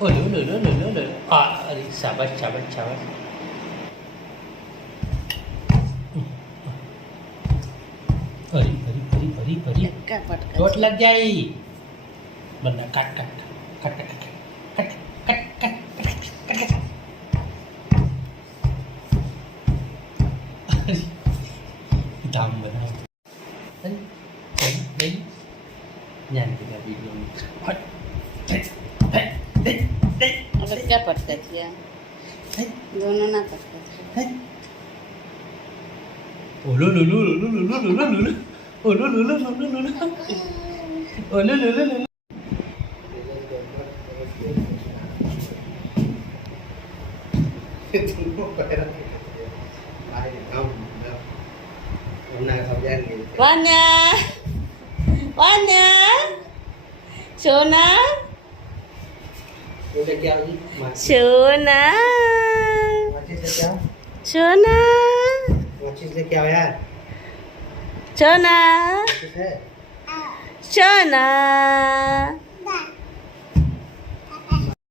ઓલું ઓલું ઓલું ઓલું ઓલું અરે શાબાશ શાબાશ શાબાશ ફરી ફરી ફરી ફરી ફરી ચોટ લગ જાય બંને કાટ કાટ કાટ કાટ કાટ કાટ કાટ કાટ દામ બનાવ નહીં જ્ઞાન બધા વિડીયો अगर क्या पड़ता है दोनों ना पड़ता है ओलो लो लो लो लो लो लो लो लो ओलो लो लो लो लो लो ओलो लो लो लो Wanya Wanya Shona उधर क्या हुई Shona माचिस से क्या Shona माचिस से क्या हो यार Shona माचिस है Shona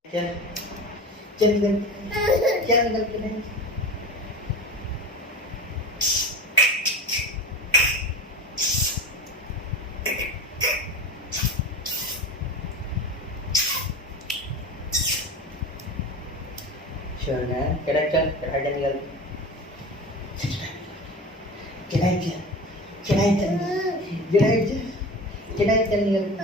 चल चल इधर चल इधर के नहीं Shona, kedai chal, kedai chal nigal. Kedai chal, kedai chal, kedai chal, kedai chal nigal.